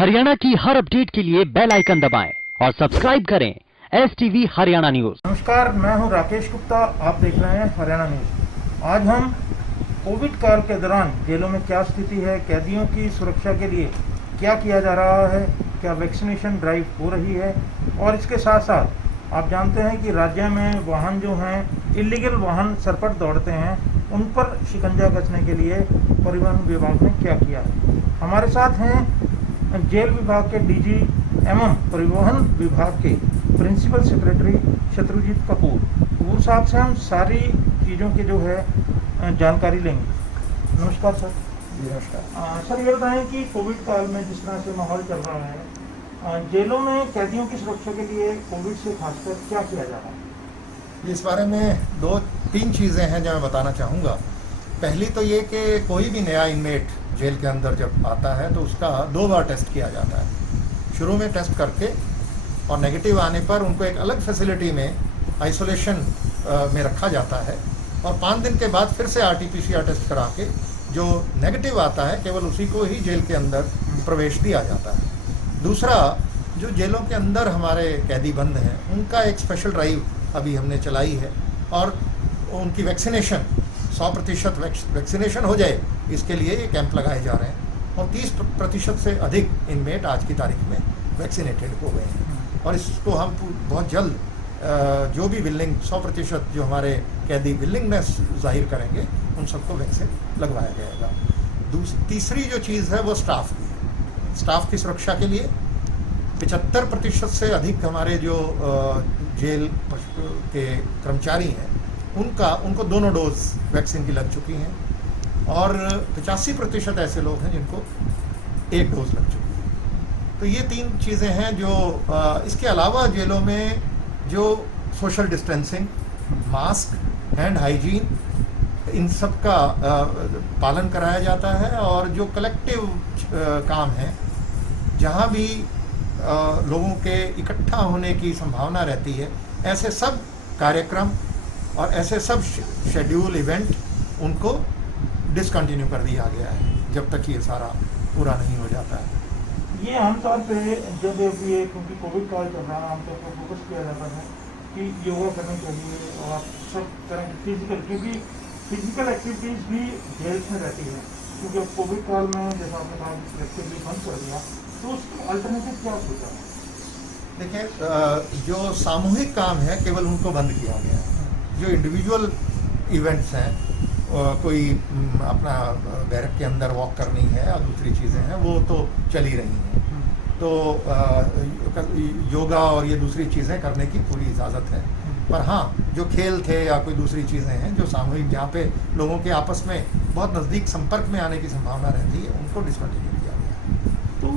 हरियाणा की हर अपडेट के लिए बेल आइकन दबाएं और सब्सक्राइब करें STV हरियाणा न्यूज। नमस्कार, मैं हूं राकेश गुप्ता। आप देख रहे हैं हरियाणा न्यूज। आज हम कोविड काल के दौरान जेलों में क्या स्थिति है, कैदियों की सुरक्षा के लिए क्या किया जा रहा है, क्या वैक्सीनेशन ड्राइव हो रही है, और इसके साथ साथ आप जानते हैं कि राज्य में वाहन जो हैं इलीगल वाहन सरपट दौड़ते हैं, उन पर शिकंजा कसने के लिए परिवहन विभाग ने क्या किया है। हमारे साथ हैं जेल विभाग के DG एवं परिवहन विभाग के प्रिंसिपल सेक्रेटरी शत्रुजीत कपूर साहब से हम सारी चीज़ों के जो है जानकारी लेंगे। नमस्कार सर। जी नमस्कार। सर, ये बताएं कि कोविड काल में जिस तरह से माहौल चल रहा है, जेलों में कैदियों की सुरक्षा के लिए कोविड से खासकर क्या किया जा रहा है? इस बारे में 2-3 चीज़ें हैं जो मैं बताना चाहूँगा। पहली तो ये कि कोई भी नया इनमेट जेल के अंदर जब आता है तो उसका 2 बार टेस्ट किया जाता है। शुरू में टेस्ट करके और नेगेटिव आने पर उनको एक अलग फैसिलिटी में आइसोलेशन में रखा जाता है, और 5 दिन के बाद फिर से RT-PCR टेस्ट करा के जो नेगेटिव आता है केवल उसी को ही जेल के अंदर प्रवेश दिया जाता है। दूसरा, जो जेलों के अंदर हमारे कैदी बंद हैं उनका एक स्पेशल ड्राइव अभी हमने चलाई है, और उनकी वैक्सीनेशन 100% वैक्सीनेशन हो जाए इसके लिए ये कैंप लगाए जा रहे हैं, और 30% से अधिक इनमेट आज की तारीख में वैक्सीनेटेड हो गए हैं। और इसको हम बहुत जल्द जो भी विलिंग 100% जो हमारे कैदी विलिंगनेस जाहिर करेंगे उन सबको वैक्सीन लगवाया जाएगा। तीसरी जो चीज़ है वो स्टाफ की है। स्टाफ की सुरक्षा के लिए 75% से अधिक हमारे जो जेल के कर्मचारी हैं उनको दोनों डोज वैक्सीन की लग चुकी हैं, और 85% ऐसे लोग हैं जिनको 1 डोज लग चुकी है। तो ये 3 चीज़ें हैं जो इसके अलावा जेलों में जो social distancing, mask, hand hygiene, इन सब का पालन कराया जाता है, और जो कलेक्टिव काम है जहाँ भी लोगों के इकट्ठा होने की संभावना रहती है, ऐसे सब कार्यक्रम और ऐसे सब शेड्यूल इवेंट उनको डिसकंटिन्यू कर दिया गया है जब तक ये सारा पूरा नहीं हो जाता है। ये आमतौर पे जब ये क्योंकि कोविड काल चल रहा है, आमतौर पर फोकस किया जाता है कि योगा करना चाहिए और सब तरह की क्योंकि फिजिकल एक्टिविटीज़ भी जेल में रहती है, क्योंकि अब कोविड काल में जैसा आपने कहा एक्टिविटी बंद कर दिया, तो उसका अल्टरनेटिव क्या सोचा है? देखिए, जो सामूहिक काम है केवल उनको बंद किया गया है। जो इंडिविजुअल इवेंट्स हैं, कोई अपना बैरक के अंदर वॉक करनी है या दूसरी चीज़ें हैं, वो तो चल ही रही हैं। तो योगा और ये दूसरी चीज़ें करने की पूरी इजाज़त है। पर हाँ, जो खेल थे या कोई दूसरी चीज़ें हैं जो सामूहिक, जहाँ पे लोगों के आपस में बहुत नज़दीक संपर्क में आने की संभावना रहती है, उनको डिसकंटिन्यू किया गया। तो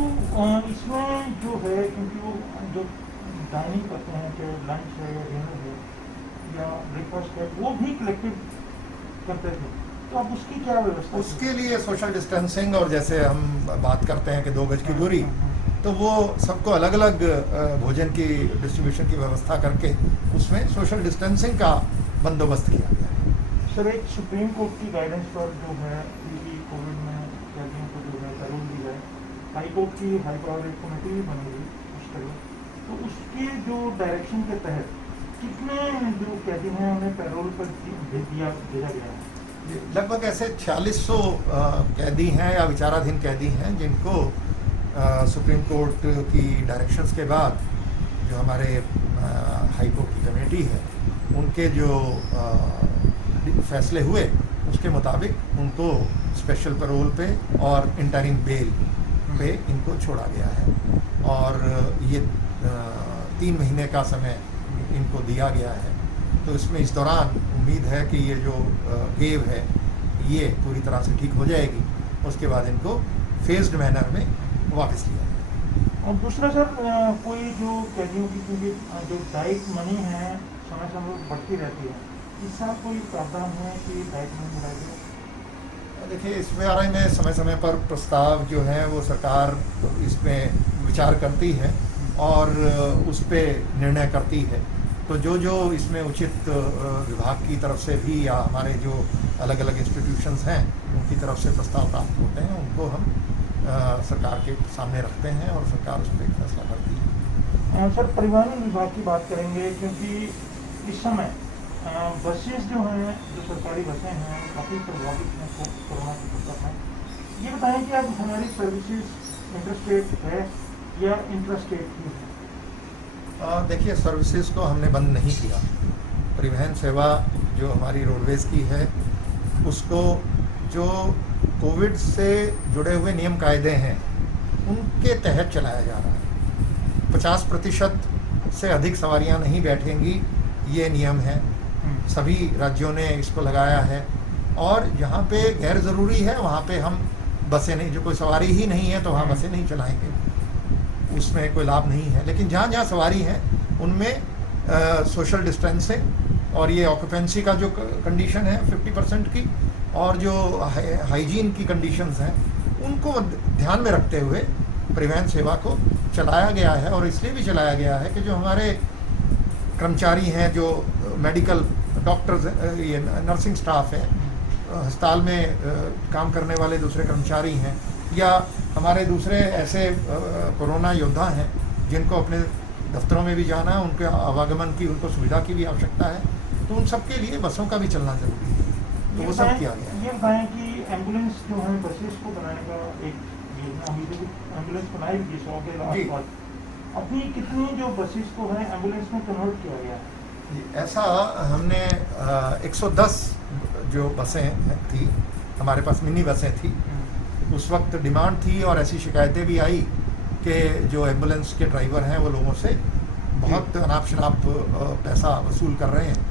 इसमें जो है, क्योंकि वो जो डाइनिंग करते हैं, चाहे लंच है या डिनर है या ब्रेकफास्ट है, वो भी कलेक्टिव करते थे, तो अब उसकी क्या व्यवस्था? उसके लिए सोशल डिस्टेंसिंग, और जैसे हम बात करते हैं कि 2 गज की दूरी, तो वो सबको अलग अलग भोजन की डिस्ट्रीब्यूशन की व्यवस्था करके उसमें सोशल डिस्टेंसिंग का बंदोबस्त किया गया है। सर, एक सुप्रीम कोर्ट की गाइडेंस पर जो है कि कोविड में कैदियों को जो है पैरोल दी जाए, हाई कोर्ट की हाई पावर एक कमेटी भी बनेगी उसके लिए, तो उसके जो डायरेक्शन के तहत कितने जो कैदी हैं उन्हें पैरोल पर भेजा गया है? लगभग ऐसे 4600 कैदी हैं या विचाराधीन कैदी हैं जिनको सुप्रीम कोर्ट की डायरेक्शंस के बाद जो हमारे हाई कोर्ट की कमेटी है उनके जो फैसले हुए उसके मुताबिक उनको स्पेशल पैरोल पे और इंटरिम बेल पे इनको छोड़ा गया है, और ये 3 महीने का समय इनको दिया गया है। तो इसमें इस दौरान उम्मीद है कि ये जो वेव है ये पूरी तरह से ठीक हो जाएगी, उसके बाद इनको फेज्ड मैनर में वापस लिया जाएगा। और दूसरा सर, कोई जो कैदियों की क्योंकि जो डाइट मनी है समय समय बढ़ती रहती है, इसका कोई प्रावधान है कि डाइट मनी बढ़ाई जाए? देखिए, इस बारे में समय समय पर प्रस्ताव जो है वो सरकार इसमें विचार करती है और उस पर निर्णय करती है। तो जो इसमें उचित विभाग की तरफ से भी या हमारे जो अलग अलग इंस्टीट्यूशंस हैं उनकी तरफ से प्रस्ताव प्राप्त होते हैं, उनको हम सरकार के सामने रखते हैं और सरकार उस पर एक फैसला करती है। सर, परिवहन विभाग की बात करेंगे क्योंकि इस समय बसेस जो हैं, जो सरकारी बसें हैं, काफ़ी प्रभावित हैं कोरोना के प्रकोप में। ये बताएं कि अब हमारी सर्विसेज इंटरस्टेट है या इंट्रास्टेट ही है? देखिए, सर्विसेज को हमने बंद नहीं किया। परिवहन सेवा जो हमारी रोडवेज़ की है उसको जो कोविड से जुड़े हुए नियम कायदे हैं उनके तहत चलाया जा रहा है। 50% से अधिक सवारियां नहीं बैठेंगी, ये नियम है। सभी राज्यों ने इसको लगाया है और जहाँ पे गैर ज़रूरी है वहाँ पे हम बसें नहीं, जो कोई सवारी ही नहीं है तो वहाँ बसें नहीं चलाएंगे, उसमें कोई लाभ नहीं है। लेकिन जहाँ जहाँ सवारी है उनमें सोशल डिस्टेंसिंग और ये ऑक्यूपेंसी का जो कंडीशन है 50% की और जो हाइजीन की कंडीशंस हैं उनको ध्यान में रखते हुए परिवहन सेवा को चलाया गया है। और इसलिए भी चलाया गया है कि जो हमारे कर्मचारी हैं, जो मेडिकल डॉक्टर्स, ये नर्सिंग स्टाफ है, अस्पताल में काम करने वाले दूसरे कर्मचारी हैं, या हमारे दूसरे ऐसे कोरोना योद्धा हैं जिनको अपने दफ्तरों में भी जाना है, उनके आवागमन की, उनको सुविधा की भी आवश्यकता है, तो उन सब के लिए बसों का भी चलना जरूरी है। तो वो सब किया गया। ये बताएं कि एम्बुलेंस जो है बसेस को बनाने का एक योजना हुई थी, एम्बुलेंस बनाई थी 100 के आसपास, अभी कितनी जो बसेस को है एम्बुलेंस में कन्वर्ट किया गया है? ऐसा हमने 110 जो बसें थी हमारे पास, मिनी बसें थी, उस वक्त डिमांड थी और ऐसी शिकायतें भी आई कि जो एम्बुलेंस के ड्राइवर हैं वो लोगों से बहुत अनाप शनाप पैसा वसूल कर रहे हैं।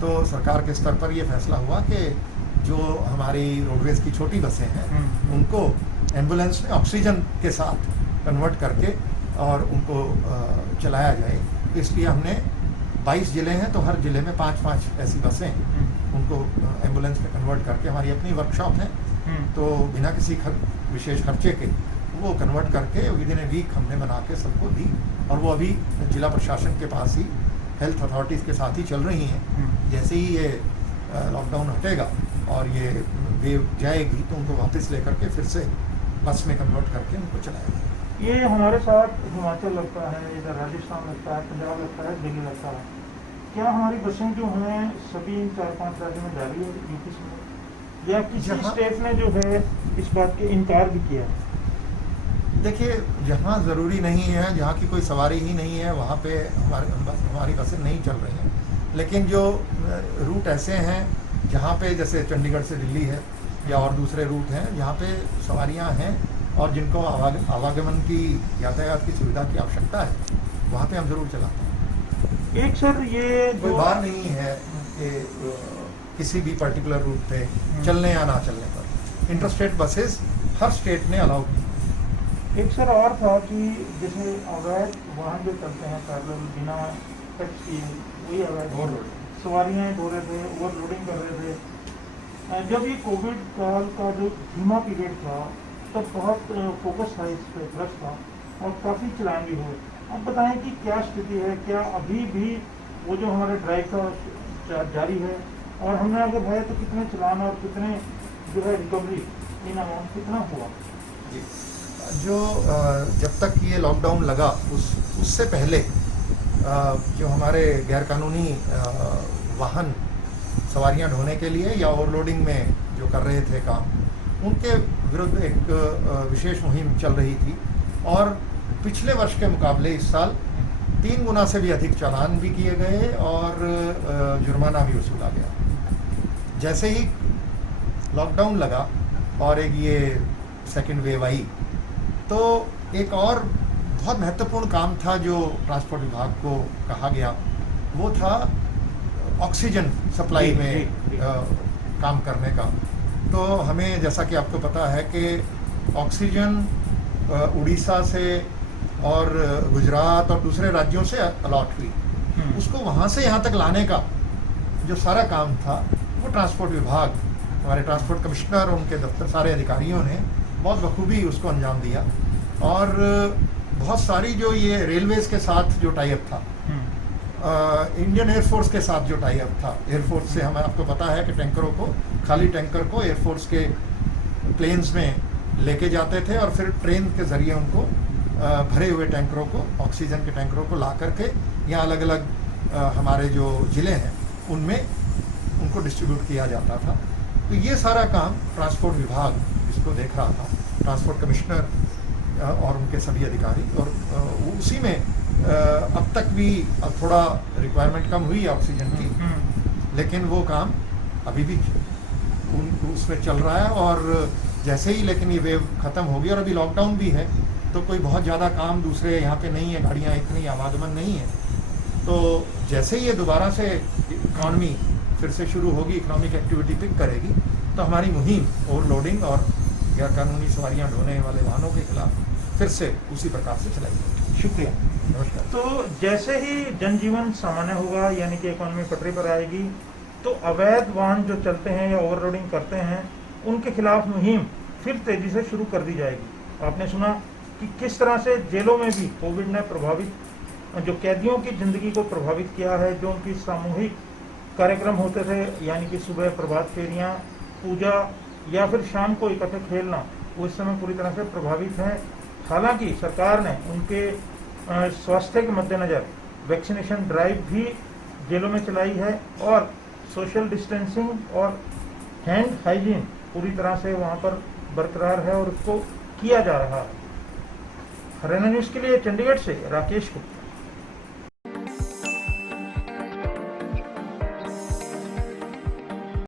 तो सरकार के स्तर पर ये फैसला हुआ कि जो हमारी रोडवेज़ की छोटी बसें हैं उनको एम्बुलेंस में ऑक्सीजन के साथ कन्वर्ट करके और उनको चलाया जाए। इसलिए हमने 22 ज़िले हैं तो हर ज़िले में 5-5 ऐसी बसें उनको एम्बुलेंस में कन्वर्ट करके, हमारी अपनी वर्कशॉप है तो बिना किसी विशेष खर्चे के वो कन्वर्ट करके विदिन ए वीक हमने बना के सबको दी। और वो अभी जिला प्रशासन के पास ही हेल्थ अथॉरिटीज़ के साथ ही चल रही हैं। जैसे ही ये लॉकडाउन हटेगा और ये वेव जाएगी तो उनको वापस लेकर के फिर से बस में कन्वर्ट करके उनको चलाया जाएगा। ये हमारे साथ हिमाचल लगता है, इधर राजस्थान लगता है, पंजाब लगता है, दिल्ली लगता है। क्या हमारी बसें जो हैं सभी 4-5 राज्यों में जा रही है यूपी से, या किसी स्टेट ने जो है इस बात के इनकार भी किया है? देखिए, जहाँ ज़रूरी नहीं है, जहाँ की कोई सवारी ही नहीं है, वहाँ पे हमारी बसें नहीं चल रही हैं। लेकिन जो रूट ऐसे हैं जहाँ पे, जैसे चंडीगढ़ से दिल्ली है या और दूसरे रूट हैं जहाँ पे सवारियाँ हैं और जिनको आवागमन की, यातायात की सुविधा की आवश्यकता है, वहाँ पे हम ज़रूर चलाते हैं। एक सर, ये कोई बात नहीं है कि किसी भी पर्टिकुलर रूट पे चलने या ना चलने पर। इंटरस्टेट बसेस हर स्टेट ने अलाउ की। एक सर और था कि जैसे अवैध वाहन जो चलते हैं पैदल बिना टैक्स किए, वही अवैध सवारियाँ ढो रहे थे, ओवरलोडिंग कर रहे थे। जब ये कोविड काल का जो धीमा पीरियड था तब बहुत फोकस था इस पर, प्लस था और काफ़ी चलान भी हुए। अब बताएं कि क्या स्थिति है, क्या अभी भी वो जो हमारे ड्राइव का जारी है, और हमने अगर है तो कितने चलान और कितने जो है रिकवरी इन अमाउंट कितना हुआ? जो जब तक ये लॉकडाउन लगा उससे पहले जो हमारे गैरकानूनी वाहन सवारियां ढोने के लिए या ओवरलोडिंग में जो कर रहे थे काम, उनके विरुद्ध एक विशेष मुहिम चल रही थी और पिछले वर्ष के मुकाबले इस साल 3 गुना से भी अधिक चालान भी किए गए और जुर्माना भी वसूला गया। जैसे ही लॉकडाउन लगा और एक ये सेकेंड वेव आई तो एक और बहुत महत्वपूर्ण काम था जो ट्रांसपोर्ट विभाग को कहा गया, वो था ऑक्सीजन सप्लाई में काम करने का। तो हमें, जैसा कि आपको पता है कि ऑक्सीजन उड़ीसा से और गुजरात और दूसरे राज्यों से अलॉट हुई, उसको वहाँ से यहाँ तक लाने का जो सारा काम था वो ट्रांसपोर्ट विभाग, हमारे ट्रांसपोर्ट कमिश्नर और उनके दफ्तर सारे अधिकारियों ने बहुत बखूबी उसको अंजाम दिया। और बहुत सारी जो ये रेलवेज़ के साथ जो टाई अप था, इंडियन एयरफोर्स के साथ जो टाई अप था, एयरफोर्स से हमें, आपको पता है कि टैंकरों को, खाली टैंकर को एयरफोर्स के प्लेन्स में लेके जाते थे और फिर ट्रेन के ज़रिए उनको भरे हुए टैंकरों को, ऑक्सीजन के टैंकरों को ला करके यहाँ अलग अलग हमारे जो ज़िले हैं उनमें उनको डिस्ट्रीब्यूट किया जाता था। तो ये सारा काम ट्रांसपोर्ट विभाग इसको देख रहा था, ट्रांसपोर्ट कमिश्नर और उनके सभी अधिकारी, और उसी में अब तक भी अब थोड़ा रिक्वायरमेंट कम हुई है ऑक्सीजन की, लेकिन वो काम अभी भी उसमें चल रहा है। और जैसे ही लेकिन ये वेव ख़त्म होगी और अभी लॉकडाउन भी है, तो कोई बहुत ज़्यादा काम दूसरे यहाँ पे नहीं है, गाड़ियाँ इतनी आवागमन नहीं है, तो जैसे ही ये दोबारा से इकॉनमी फिर से शुरू होगी, इकोनॉमिक एक्टिविटी पिक करेगी, तो हमारी मुहिम ओवरलोडिंग और गैरकानूनी सवारियाँ ढोने वाले वाहनों के खिलाफ फिर से उसी प्रकार से चलाएगी। शुक्रिया। नमस्कार। तो जैसे ही जनजीवन सामान्य होगा, यानी कि इकोनॉमी पटरी पर आएगी, तो अवैध वाहन जो चलते हैं या ओवरलोडिंग करते हैं उनके खिलाफ मुहिम फिर तेजी से शुरू कर दी जाएगी। आपने सुना कि किस तरह से जेलों में भी कोविड ने प्रभावित जो कैदियों की जिंदगी को प्रभावित किया है। जो उनकी सामूहिक कार्यक्रम होते थे, यानी कि सुबह प्रभात फेरियाँ, पूजा या फिर शाम को इकट्ठे खेलना, वो इस समय पूरी तरह से प्रभावित हैं। हालांकि सरकार ने उनके स्वास्थ्य के मद्देनज़र वैक्सीनेशन ड्राइव भी जेलों में चलाई है और सोशल डिस्टेंसिंग और हैंड हाइजीन पूरी तरह से वहाँ पर बरकरार है और उसको किया जा रहा है। हरियाणा न्यूज़ के लिए चंडीगढ़ से राकेश गुप्ता।